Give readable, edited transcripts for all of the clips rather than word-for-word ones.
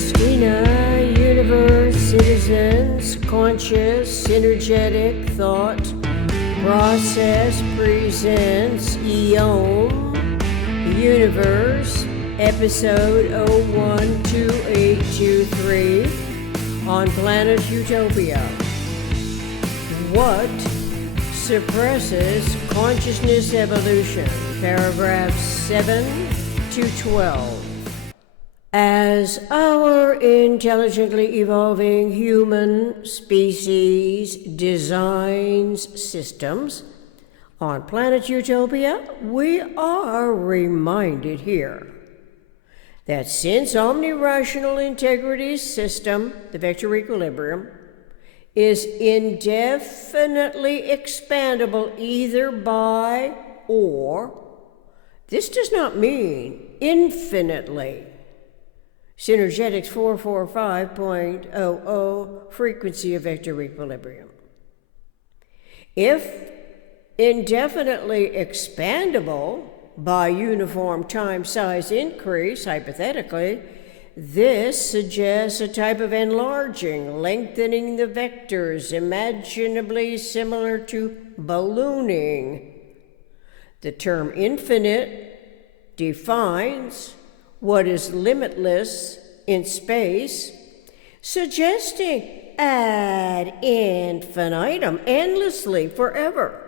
Christina, universe, citizens, conscious, synergetic thought, process presents Eon, universe, episode 012823 on planet Utopia. What suppresses consciousness evolution? Paragraphs 7 to 12. As our intelligently evolving human species designs systems on planet Utopia, we are reminded here that since omni-rational integrity's system, the vector equilibrium, is indefinitely expandable either by or, this does not mean infinitely. Synergetics 445.00, frequency of vector equilibrium. If indefinitely expandable by uniform time size increase, hypothetically, this suggests a type of enlarging, lengthening the vectors, imaginably similar to ballooning. The term infinite defines what is limitless in space, suggesting ad infinitum, endlessly, forever,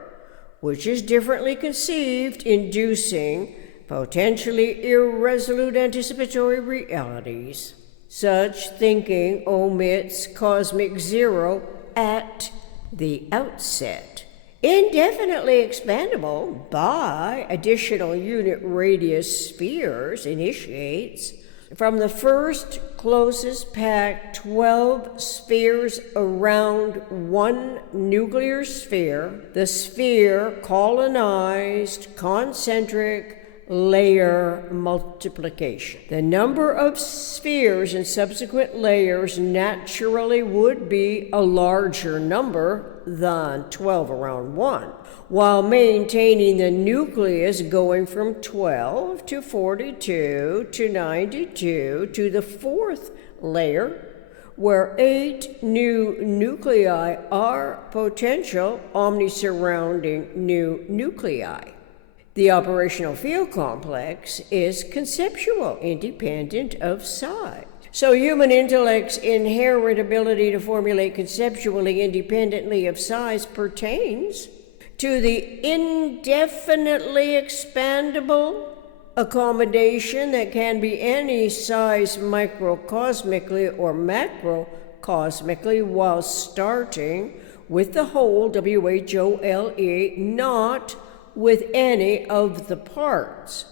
which is differently conceived, inducing potentially irresolute anticipatory realities. Such thinking omits cosmic zero at the outset. Indefinitely expandable by additional unit radius spheres initiates from the first closest packed 12 spheres around one nuclear sphere, the sphere colonized concentric layer multiplication. The number of spheres in subsequent layers naturally would be a larger number than 12 around one, while maintaining the nucleus going from 12 to 42 to 92 to the fourth layer, where 8 new nuclei are potential omni-surrounding new nuclei. The operational field complex is conceptual, independent of size. So human intellect's inherent ability to formulate conceptually independently of size pertains to the indefinitely expandable accommodation that can be any size microcosmically or macrocosmically while starting with the whole, WHOLE, not with any of the parts,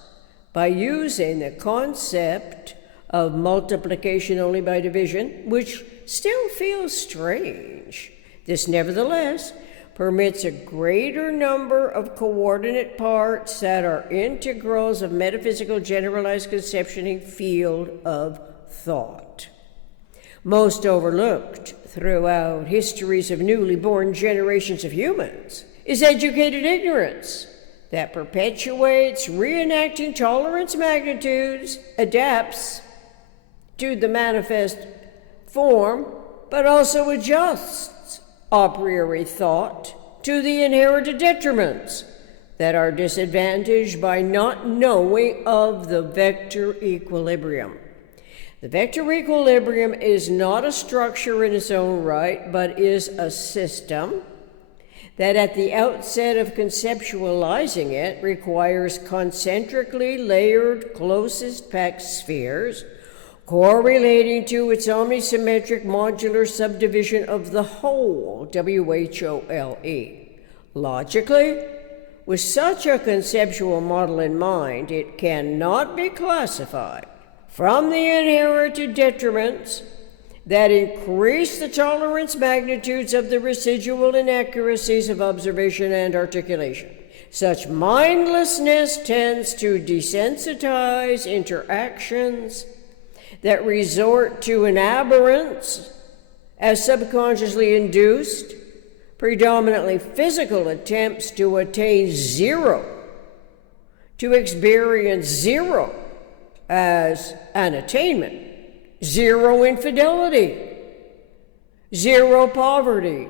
by using the concept of multiplication only by division, which still feels strange. This nevertheless permits a greater number of coordinate parts that are integrals of metaphysical generalized conceptioning field of thought. Most overlooked throughout histories of newly born generations of humans is educated ignorance that perpetuates reenacting tolerance magnitudes, adapts to the manifest form, but also adjusts a priori thought to the inherited detriments that are disadvantaged by not knowing of the vector equilibrium. The vector equilibrium is not a structure in its own right, but is a system that at the outset of conceptualizing it requires concentrically layered closest packed spheres correlating to its omni-symmetric modular subdivision of the whole, WHOLE. Logically, with such a conceptual model in mind, it cannot be classified from the inherited detriments that increase the tolerance magnitudes of the residual inaccuracies of observation and articulation. Such mindlessness tends to desensitize interactions that resort to an aberrance as subconsciously induced, predominantly physical attempts to attain zero, to experience zero as an attainment, zero infidelity, zero poverty,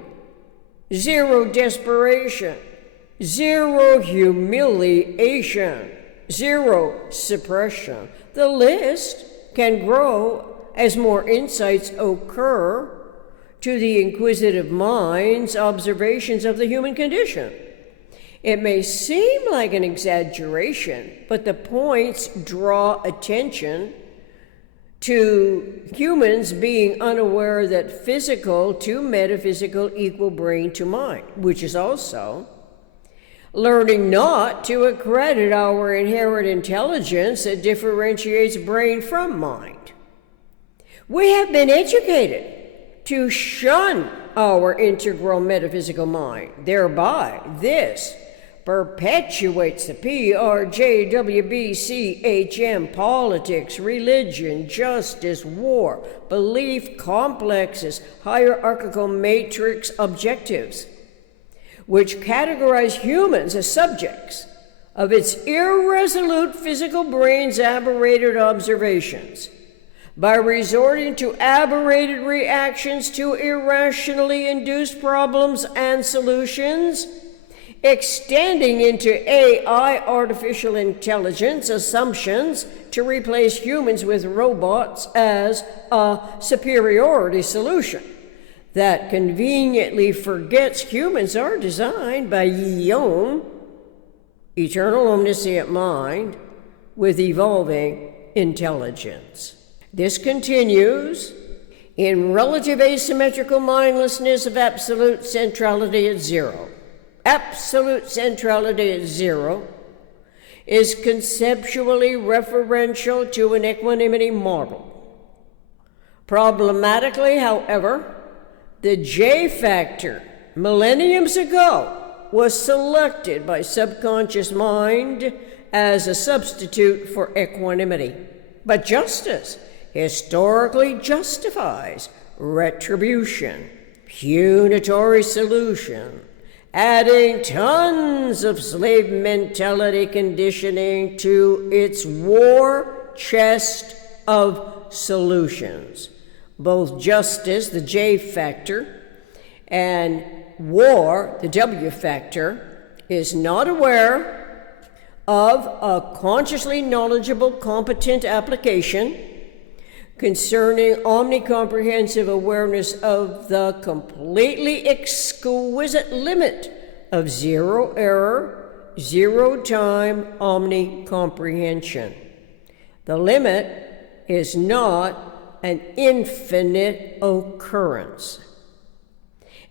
zero desperation, zero humiliation, zero suppression. The list can grow as more insights occur to the inquisitive mind's observations of the human condition. It may seem like an exaggeration, but the points draw attention to humans being unaware that physical to metaphysical equal brain to mind, which is also learning not to accredit our inherent intelligence that differentiates brain from mind. We have been educated to shun our integral metaphysical mind. Thereby, this perpetuates the PRJWBCHM, politics, religion, justice, war, belief complexes, hierarchical matrix objectives, which categorize humans as subjects of its irresolute physical brain's aberrated observations by resorting to aberrated reactions to irrationally induced problems and solutions, extending into AI, artificial intelligence, assumptions to replace humans with robots as a superiority solution that conveniently forgets humans are designed by Yom, eternal omniscient mind, with evolving intelligence. This continues in relative asymmetrical mindlessness of absolute centrality at zero. Absolute centrality at zero is conceptually referential to an equanimity model. Problematically, however, the J factor millenniums ago was selected by subconscious mind as a substitute for equanimity. But justice historically justifies retribution, punitory solution, adding tons of slave mentality conditioning to its war chest of solutions. Both justice, the J factor, and war, the W factor, is not aware of a consciously knowledgeable, competent application concerning omnicomprehensive awareness of the completely exquisite limit of zero error, zero time omnicomprehension. The limit is not an infinite occurrence.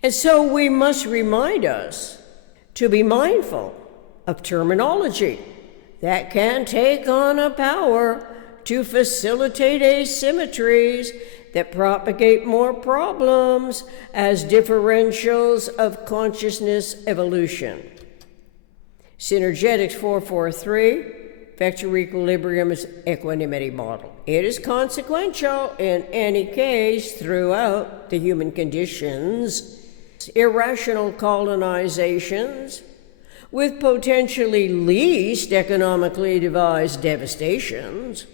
And so we must remind us to be mindful of terminology that can take on a power to facilitate asymmetries that propagate more problems as differentials of consciousness evolution. Synergetics 443, vector equilibrium is equanimity model. It is consequential in any case throughout the human conditions. Irrational colonizations with potentially least economically devised devastations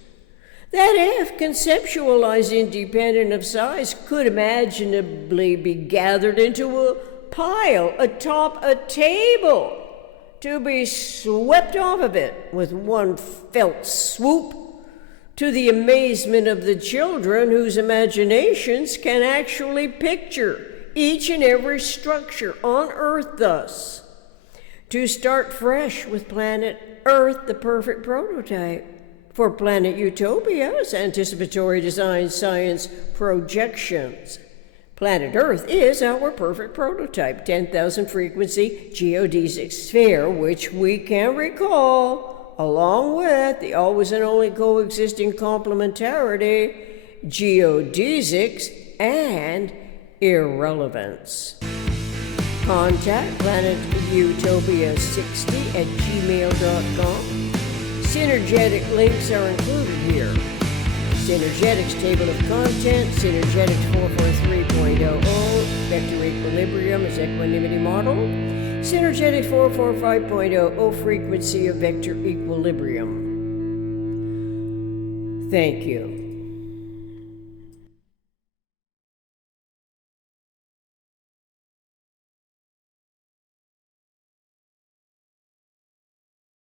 that, if conceptualized independent of size, could imaginably be gathered into a pile atop a table to be swept off of it with one felt swoop, to the amazement of the children whose imaginations can actually picture each and every structure on Earth thus. To start fresh with planet Earth, the perfect prototype. For planet Utopia's anticipatory design science projections. Planet Earth is our perfect prototype, 10,000 frequency geodesic sphere, which we can recall, along with the always and only coexisting complementarity, geodesics, and irrelevance. Contact planetutopia60@gmail.com. Synergetic links are included here. Synergetics table of content, Synergetics 443.00, vector equilibrium is equanimity model. Synergetics 445.00, frequency of vector equilibrium. Thank you.